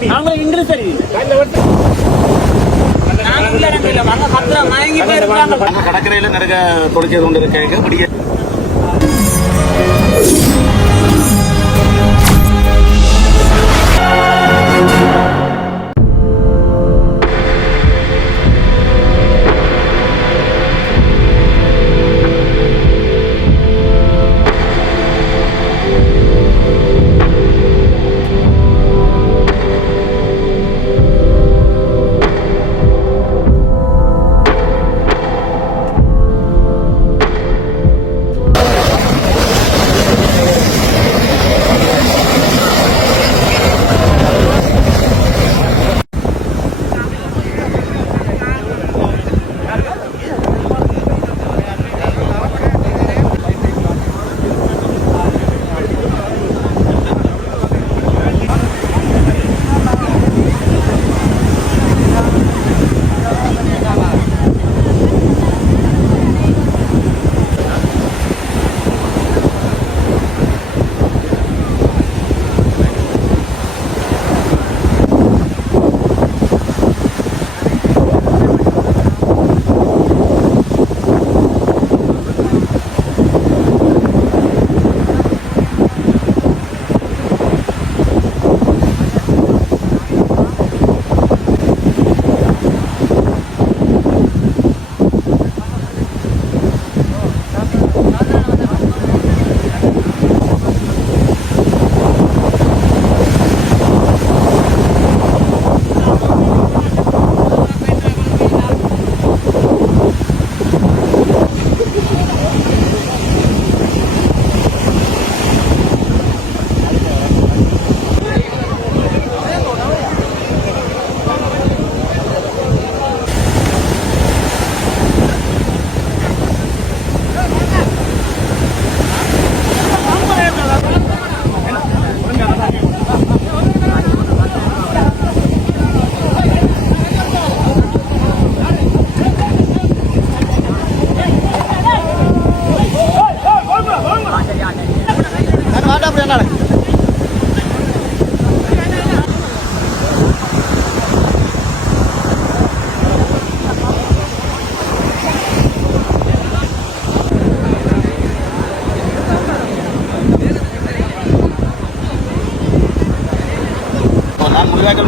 English கடற்கரையில் நிறைய தொழிற்சேர்ந்து கொண்டு இருக்க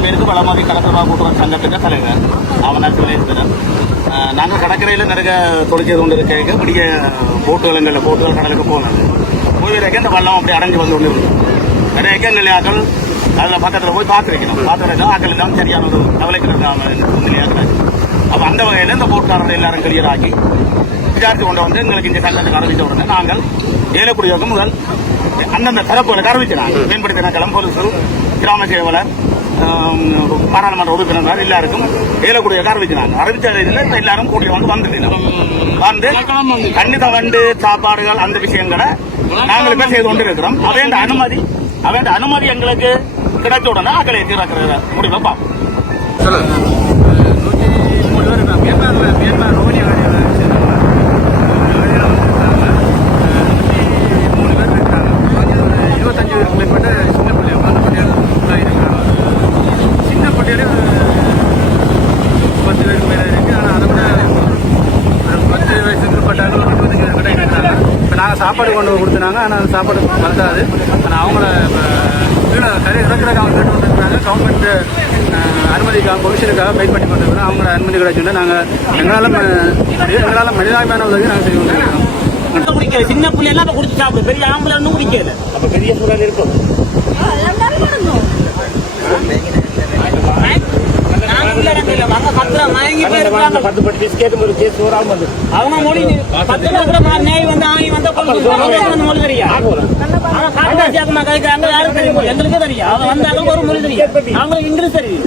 மேற்கு வளமாரி கடற்கரை கூட்டுறவு சங்கத்துக்கு தலைவர் அவனார் விளையாடுறேன். நாங்கள் கடற்கரையில் நிறைய தொழிற்சேர்ந்து கொண்டு இருக்க பெரிய போட்டுகள் கடலுக்கு போனது போய் வரைக்கும் இந்த வள்ளம் அப்படி அடைஞ்சு வந்து கொண்டு இருக்கும். நிறைய எங்கள் அதில் பக்கத்தில் போய் பார்த்துருக்கணும். ஆக்கள் எல்லாம் சரியான ஒரு கவலைக்கு அப்போ அந்த வகையில் இந்த போட்டுக்காரர்கள் எல்லாரும் கிளியர் ஆக்கி விசாரித்து கொண்டு வந்து எங்களுக்கு இந்த சங்கத்துக்கு அறிவித்த உடனே நாங்கள் ஏலக்குடியோகம் முதல் அந்தந்த தரப்புகளுக்கு அறிவிச்சினாங்க. மேம்படுத்த திணைக்களம், போலீஸ், கிராம சேவலர், பாராளுமன்ற உறுப்பினர்கள் எல்லாருக்கும் ஏலக்கூடிய அறிவிச்சினாங்க. அறிவிச்ச இதில் எல்லாரும் கூட்டி வந்து கண்டித வண்டு சாப்பாடுகள் அந்த விஷயங்களை நாங்கள் இப்ப செய்து கொண்டு இருக்கிறோம். அவன் அனுமதி எங்களுக்கு கிடைச்ச உடனே ஆக்களை தீர்க்கிற முடிவை பார்ப்போம். சாப்பாடு கொண்டு கொடுத்துனாங்க. ஆனால் சாப்பாடு வந்தாது. ஆனால் அவங்கள இறக்குறதுக்கு அவங்க கேட்டு வந்துருக்காங்க. கவர்மெண்ட் அனுமதிக்காக பொலிஷனுக்காக வெயிட் பண்ணி கொண்டிருக்கிறோம். அவங்கள அனுமதி கிடைச்சுன்னா நாங்கள் எங்களால் மனிதாபிமான உதவி நாங்கள் செய்து கொண்டிருக்கிறோம். சின்ன பிள்ளை எல்லாம் குடிச்சு சாப்பிடும். பெரிய ஆம்பளை ஒன்றும் குடிக்கல. அப்போ பெரிய சூழல் இருக்கும். அவங்க மொழி 10 நேய் வந்து ஆகி வந்த மொழி தெரியும். யாரும் தெரியும், எங்களுக்கே தெரியும். அவங்க வந்தாலும் ஒரு மொழி தெரியும். அவங்களுக்கு இங்கிலீஷ் தெரியும்.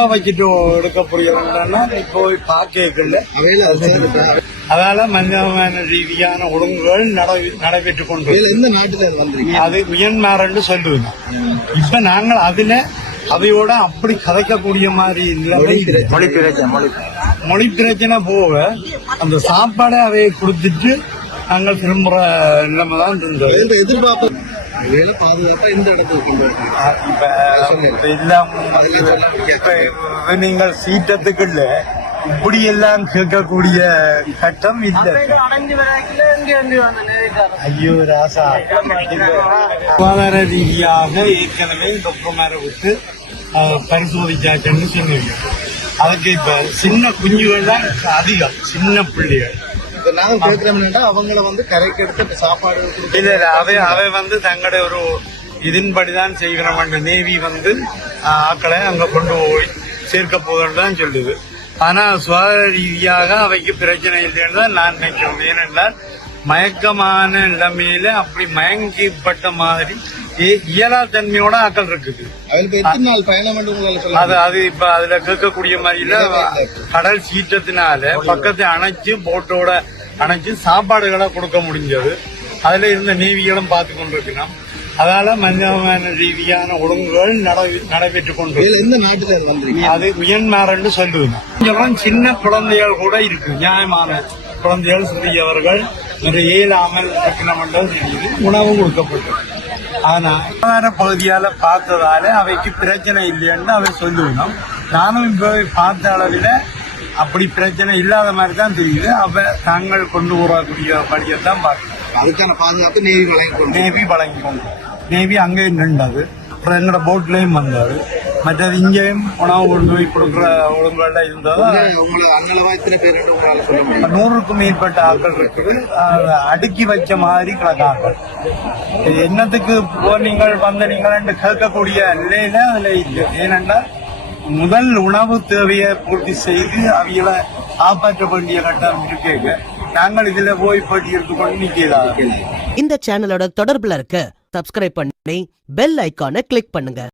எதுக்காக வச்சுட்டு எடுக்க புரியலன்னா போய் பார்க்கல. அதால மனிதமான ரீதியான ஒழுங்குகள் நடைபெற்றுக் கொண்டு எந்த நாட்டுல வந்திருக்கீங்க? அது மியன்மார் என்று சொல்லுவேன். இப்ப நாங்கள் அதுல அதையோட அப்படி கதைக்கக்கூடிய மாதிரி மொழி பிரச்சனை போக அந்த சாப்பாடை அவையை கொடுத்துட்டு நாங்கள் திரும்புற நிலைமை தான் இருந்தது. எதிர்பார்ப்பு பாதுகாப்பா இந்த இடத்துக்கு கொண்டு இப்ப நீங்கள் சீட்டத்துக்குள்ள இப்படி எல்லாம் கேட்கக்கூடிய கட்டம் இல்லை. ஐயோ ராசா, சுகாதார ரீதியாக ஏற்கனவே டாக்டர்மாரை விட்டு பரிசோதிச்சாச்சுன்னு சொன்னீங்க. அதுக்கு இப்ப சின்ன குஞ்சுகள் தான் அதிகம், சின்ன பிள்ளைகள். நாங்க கேட்கிறோம்னா அவங்கள வந்து கரைக்கு எடுத்து சாப்பாடு இல்ல அவை வந்து தங்களுடைய ஒரு இதன்படிதான் செய்கிறோம். நேவி வந்து ஆக்களை அங்க கொண்டு போய் சேர்க்க போதுன்னு சொல்லுது. ஆனா சுகாதார ரீதியாக அவைக்கு பிரச்சனை இல்லைன்னு தான் நான் நினைக்கிறேன். ஏனென்றால் மயக்கமான நிலைமையில அப்படி மயங்கிப்பட்ட மாதிரி இயலா தன்மையோட ஆக்கள் இருக்குது. அது இப்ப அதுல கேட்கக்கூடிய மாதிரில கடல் சீற்றத்தினால பக்கத்தை அணைச்சு போட்டோட அணைச்சு சாப்பாடுகளை கொடுக்க முடிஞ்சது. அதுல இருந்த நேவிகளும் பார்த்து கொண்டிருக்கணும். அதால மனிதமான ரீதியான ஒழுங்குகள் நடைபெற்றுக் கொண்டு எந்த நாட்டுல வந்திருக்கீங்க? அது மியன்மார் என்று சொல்லுவேன். சின்ன குழந்தைகள் கூட இருக்கு, நியாயமான குழந்தைகள், சிறியவர்கள் இயலாமல் இருக்கணும் தெரியுது. உணவு கொடுக்கப்பட்டது. ஆனா சுகாதார பகுதியால பார்த்ததால அவைக்கு பிரச்சனை இல்லைன்னு அவை சொல்லுவேன். நானும் இப்ப பார்த்த அளவில் அப்படி பிரச்சனை இல்லாத மாதிரி தான் தெரியுது. அவ தாங்கள் கொண்டு வரக்கூடிய படியத்தான் பார்க்கணும். அதுக்கான பாதுகாப்பு நேவி வழங்கி கொண்டு நேவி அங்கே நின்றது. அப்புறம் எங்களோட போட்லயும் வந்தாரு. மற்றது இங்கேயும் உணவு கொண்டு போய் கொடுக்குற ஒழுங்குகள்ல இருந்தது. 100க்கும் மேற்பட்ட ஆட்கள் இருக்குது. அடுக்கி வச்ச மாதிரி கிடக்காங்க. என்னத்துக்கு நீங்கள் வந்த நீங்கள் கேட்கக்கூடிய நிலையில அதுல இல்லை. ஏனென்றால் முதல் உணவு தேவையை பூர்த்தி செய்து அவைகளை காப்பாற்ற வேண்டிய கட்டம் இருக்கேங்க. நாங்கள் இதுல போய் போட்டி எடுத்துக்கொண்டு நிற்கிறாங்க. இந்த சேனலோட தொடர்புல இருக்க சப்ஸ்கிரைப் பண்ணி பெல் ஐகானை கிளிக் பண்ணுங்க.